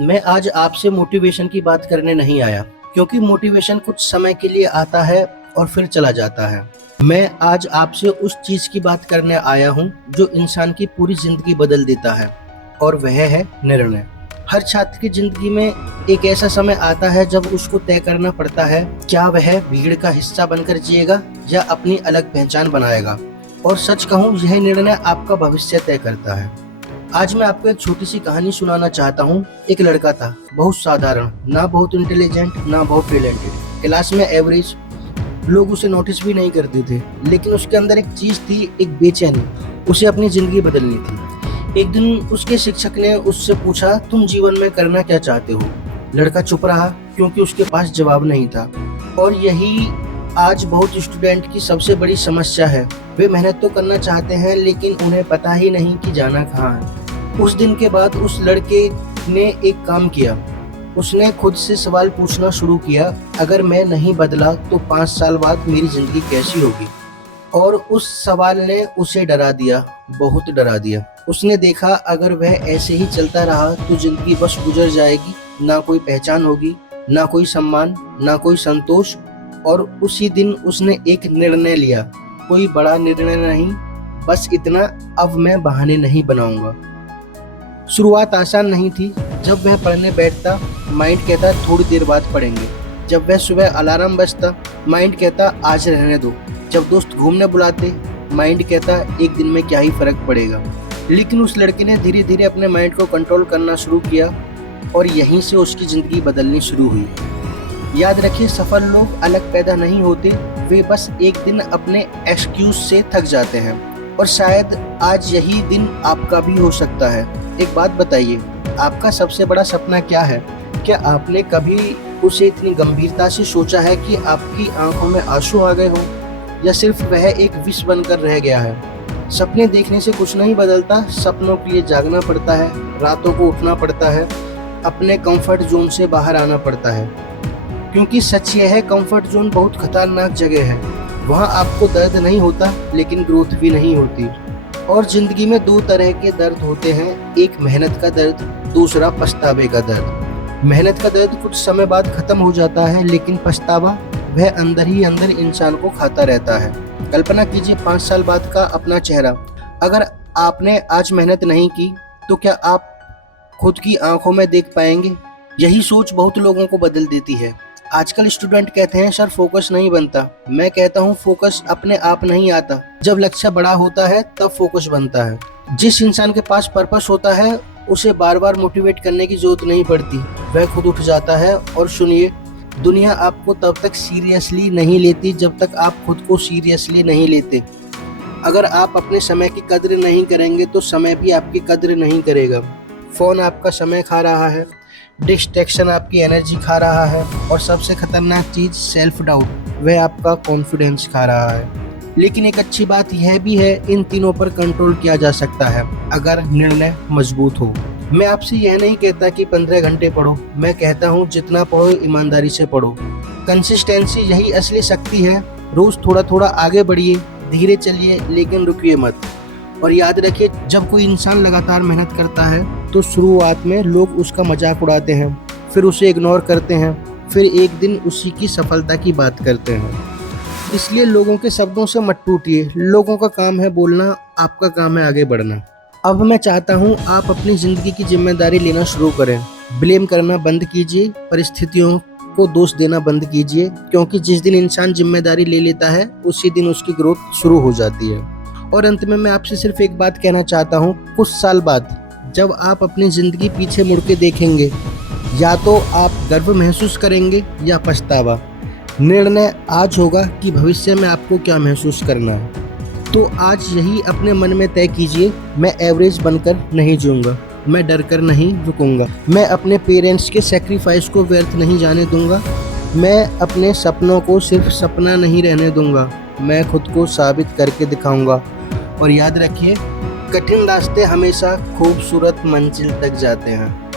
मैं आज आपसे मोटिवेशन की बात करने नहीं आया, क्योंकि मोटिवेशन कुछ समय के लिए आता है और फिर चला जाता है। मैं आज आपसे उस चीज़ की बात करने आया हूँ जो इंसान की पूरी ज़िंदगी बदल देता है, और वह है निर्णय। हर छात्र की ज़िंदगी में एक ऐसा समय आता है जब उसको तय करना पड़ता है, क्या वह भीड़ का हिस्सा बनकर जिएगा या अपनी अलग पहचान बनाएगा। और सच कहूँ, यह निर्णय आपका भविष्य तय करता है। आज मैं आपको एक छोटी सी कहानी सुनाना चाहता हूँ। एक लड़का था, बहुत साधारण, ना बहुत इंटेलिजेंट ना बहुत टैलेंटेड, क्लास में एवरेज, लोग उसे नोटिस भी नहीं करते थे। लेकिन उसके अंदर एक चीज थी, एक बेचैनी। उसे अपनी जिंदगी बदलनी थी। एक दिन उसके शिक्षक ने उससे पूछा, तुम जीवन में करना क्या चाहते हो? लड़का चुप रहा, क्योंकि उसके पास जवाब नहीं था। और यही आज बहुत स्टूडेंट की सबसे बड़ी समस्या है। वे मेहनत तो करना चाहते हैं, लेकिन उन्हें पता ही नहीं कि जाना कहाँ है। उस दिन के बाद उस लड़के ने एक काम किया। उसने खुद से सवाल पूछना शुरू किया, अगर मैं नहीं बदला तो 5 साल बाद मेरी जिंदगी कैसी होगी? और उस सवाल ने उसे डरा दिया, बहुत डरा दिया। उसने देखा, अगर वह ऐसे ही चलता रहा तो जिंदगी बस गुजर जाएगी, ना कोई पहचान होगी, ना कोई सम्मान, ना कोई संतोष। और उसी दिन उसने एक निर्णय लिया, कोई बड़ा निर्णय नहीं, बस इतना, अब मैं बहाने नहीं बनाऊंगा। शुरुआत आसान नहीं थी। जब वह पढ़ने बैठता, माइंड कहता थोड़ी देर बाद पढ़ेंगे। जब वह सुबह अलार्म बजता, माइंड कहता आज रहने दो। जब दोस्त घूमने बुलाते, माइंड कहता एक दिन में क्या ही फर्क पड़ेगा। लेकिन उस लड़के ने धीरे धीरे अपने माइंड को कंट्रोल करना शुरू किया, और यहीं से उसकी जिंदगी बदलनी शुरू हुई। याद रखिए, सफल लोग अलग पैदा नहीं होते, वे बस एक दिन अपने एक्सक्यूज से थक जाते हैं। और शायद आज यही दिन आपका भी हो सकता है। एक बात बताइए, आपका सबसे बड़ा सपना क्या है? क्या आपने कभी उसे इतनी गंभीरता से सोचा है कि आपकी आंखों में आंसू आ गए हों, या सिर्फ वह एक विश बनकर रह गया है? सपने देखने से कुछ नहीं बदलता, सपनों के लिए जागना पड़ता है, रातों को उठना पड़ता है, अपने कंफर्ट जोन से बाहर आना पड़ता है। क्योंकि सच यह है, कंफर्ट जोन बहुत खतरनाक जगह है। वहाँ आपको दर्द नहीं होता, लेकिन ग्रोथ भी नहीं होती। और जिंदगी में 2 तरह के दर्द होते हैं, एक मेहनत का दर्द, दूसरा पछतावे का दर्द। मेहनत का दर्द कुछ समय बाद खत्म हो जाता है, लेकिन पछतावा वह अंदर ही अंदर इंसान को खाता रहता है। कल्पना कीजिए 5 साल बाद का अपना चेहरा। अगर आपने आज मेहनत नहीं की, तो क्या आप खुद की आंखों में देख पाएंगे? यही सोच बहुत लोगों को बदल देती है। आजकल स्टूडेंट कहते हैं, सर फोकस नहीं बनता। मैं कहता हूँ, फोकस अपने आप नहीं आता, जब लक्ष्य बड़ा होता है तब फोकस बनता है। जिस इंसान के पास पर्पस होता है, उसे बार बार मोटिवेट करने की जरूरत नहीं पड़ती, वह खुद उठ जाता है। और सुनिए, दुनिया आपको तब तक सीरियसली नहीं लेती जब तक आप खुद को सीरियसली नहीं लेते। अगर आप अपने समय की कद्र नहीं करेंगे तो समय भी आपकी कद्र नहीं करेगा। फोन आपका समय खा रहा है, डिस्ट्रैक्शन आपकी एनर्जी खा रहा है, और सबसे खतरनाक चीज सेल्फ डाउट, वह आपका कॉन्फिडेंस खा रहा है। लेकिन एक अच्छी बात यह भी है, इन तीनों पर कंट्रोल किया जा सकता है अगर निर्णय मजबूत हो। मैं आपसे यह नहीं कहता कि 15 घंटे पढ़ो, मैं कहता हूँ जितना पढ़ो ईमानदारी से पढ़ो। कंसिस्टेंसी यही असली शक्ति है। रोज थोड़ा थोड़ा आगे बढ़िए, धीरे चलिए, लेकिन रुकिए मत। और याद रखिए, जब कोई इंसान लगातार मेहनत करता है तो शुरुआत में लोग उसका मजाक उड़ाते हैं, फिर उसे इग्नोर करते हैं, फिर एक दिन उसी की सफलता की बात करते हैं। इसलिए लोगों के शब्दों से मत टूटिए। लोगों का काम है बोलना, आपका काम है आगे बढ़ना। अब मैं चाहता हूँ आप अपनी ज़िंदगी की जिम्मेदारी लेना शुरू करें। ब्लेम करना बंद कीजिए, परिस्थितियों को दोष देना बंद कीजिए, क्योंकि जिस दिन इंसान जिम्मेदारी ले लेता है, उसी दिन उसकी ग्रोथ शुरू हो जाती है। और अंत में मैं आपसे सिर्फ एक बात कहना चाहता हूँ, कुछ साल बाद जब आप अपनी ज़िंदगी पीछे मुड़ के देखेंगे, या तो आप गर्व महसूस करेंगे या पछतावा। निर्णय आज होगा कि भविष्य में आपको क्या महसूस करना है। तो आज यही अपने मन में तय कीजिए, मैं एवरेज बनकर नहीं जीऊँगा, मैं डर कर नहीं रुकूंगा, मैं अपने पेरेंट्स के सेक्रीफाइस को व्यर्थ नहीं जाने दूंगा, मैं अपने सपनों को सिर्फ सपना नहीं रहने दूंगा, मैं खुद को साबित करके दिखाऊंगा। और याद रखिए, कठिन रास्ते हमेशा खूबसूरत मंजिल तक जाते हैं।